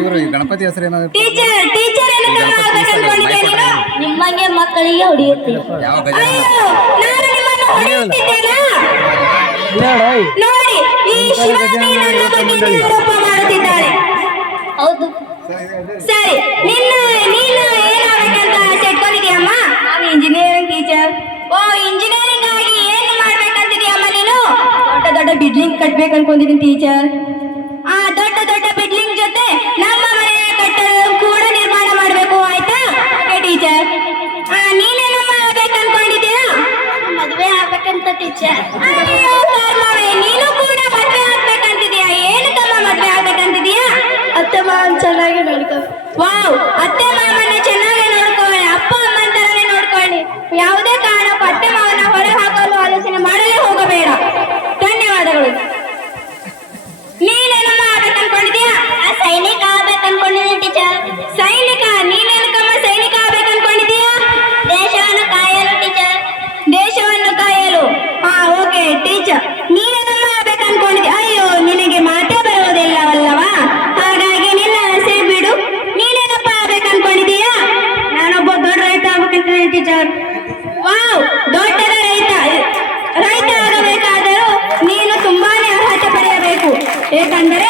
ಇವರು ಗಣಪತಿ ಹೆಸರು ಏನಾದ್ರು ಟೀಚರ್ ಟೀಚರ್ ನಿಮ್ಮಂಗೆ ಮಕ್ಕಳಿಗೆ ಹೊಡೆಯುತ್ತೆ. ಯಾವ ನೋಡಿ ಈ ಆರೋಪ ಮಾಡುತ್ತಿದ್ದಾಳೆ. ಹೌದು ಸರಿ, ನೀನು ಏನಾಗಬೇಕಂತ ಸೆಟ್ಕೊಂಡಿದ್ಯಮ್ಮ? ನಾನು ಇಂಜಿನಿಯರಿಂಗ್ ಟೀಚರ್. ಓ, ಇಂಜಿನಿಯರಿಂಗ್ ಆಗಿ ಏನು ಮಾಡ್ಬೇಕಂತಿದ್ಯಮ್ಮ ನೀನು? ದೊಡ್ಡ ದೊಡ್ಡ ಬಿಲ್ಡಿಂಗ್ ಕಟ್ಬೇಕು ಅನ್ಕೊಂಡಿದ್ದೀನಿ ಟೀಚರ್. ಆ ದೊಡ್ಡ ದೊಡ್ಡ ಬಿಲ್ಡಿಂಗ್ ಜೊತೆ ನಮ್ಮ ಮನೆಯ ಕಟ್ಟಡ ಕೂಡ ನಿರ್ಮಾಣ ಮಾಡಬೇಕು, ಆಯ್ತಾ? ಟೀಚರ್, ನೀನೇನಮ್ಮ ಆಗ್ಬೇಕು ಅನ್ಕೊಂಡಿದ್ಯಾ? ಮದುವೆ ಆಗ್ಬೇಕಂತ ಟೀಚರ್. ನೀನು ಕೂಡ ಮದುವೆ ಆಗ್ಬೇಕಂತಿದ್ಯಾ? ಏನಕ್ಕಮ್ಮ ಮದುವೆ ಆಗ್ಬೇಕಂತಿದ್ಯಾ? ಅತ್ತೆ ಮಾವನ್ ಚೆನ್ನಾಗಿ ನೋಡ್ಕೊ. ವಾವ್, ಅತ್ತೆ ಮಾವನ ಚೆನ್ನಾಗಿ ನೋಡ್ಕೊಳ್ಳಿ, ಅಪ್ಪ ಅಮ್ಮನ ತರನೇ ನೋಡ್ಕೊಳ್ಳಿ. ಯಾವುದೇ ಕಾರಣಕ್ಕೂ ಅತ್ತೆ ಮಾವನ ಹೊರ ಹಾಕಲು ಆಲೋಚನೆ ಮಾಡಲೇ ಹೋಗಬೇಡ. ಧನ್ಯವಾದಗಳು. ನೀನೇನಮ್ಮ ಆಗ್ಬೇಕು ಅನ್ಕೊಂಡಿದ್ಯಾ? ಸೈನಿಕ ಆಗ್ಬೇಕು ಅನ್ಕೊಂಡಿದ್ದೀನಿ ಟೀಚರ್. ಸೈನಿಕ? ನೀನೇನಕ್ಕಮ್ಮ ಸೈನಿಕ ಆಗ್ಬೇಕು ಅನ್ಕೊಂಡಿದ್ಯಾ? ದೇಶವನ್ನು ಕಾಯಲು ಟೀಚರ್. ದೇಶವನ್ನು ಕಾಯಲು? ಹಾ, ಓಕೆ ಟೀಚರ್. ನೀನೇನಮ್ಮ ಆಗ್ಬೇಕು ಅನ್ಕೊಂಡಿದ್ಯಾ? ಅಯ್ಯೋ, ನಿನಗೆ ಮಾತೇ ಬರುವುದಿಲ್ಲವಲ್ಲವಾ, ಹಾಗಾಗಿ ನಿನ್ನ ಆಸೆ ಬಿಡು. ನೀನೇನಪ್ಪ ಆಗ್ಬೇಕು ಅನ್ಕೊಂಡಿದ್ಯಾ? ನಾನೊಬ್ಬ ದೊಡ್ಡ ರೈತ ಆಗ್ಬೇಕಂತ ಟೀಚರ್. ವಾವ್, ದೊಡ್ಡದ ರೈತ ಆಗಬೇಕಾದರೂ ನೀನು ತುಂಬಾನೇ ಅರ್ಹತೆ ಪಡೆಯಬೇಕು. ಏಕೆಂದರೆ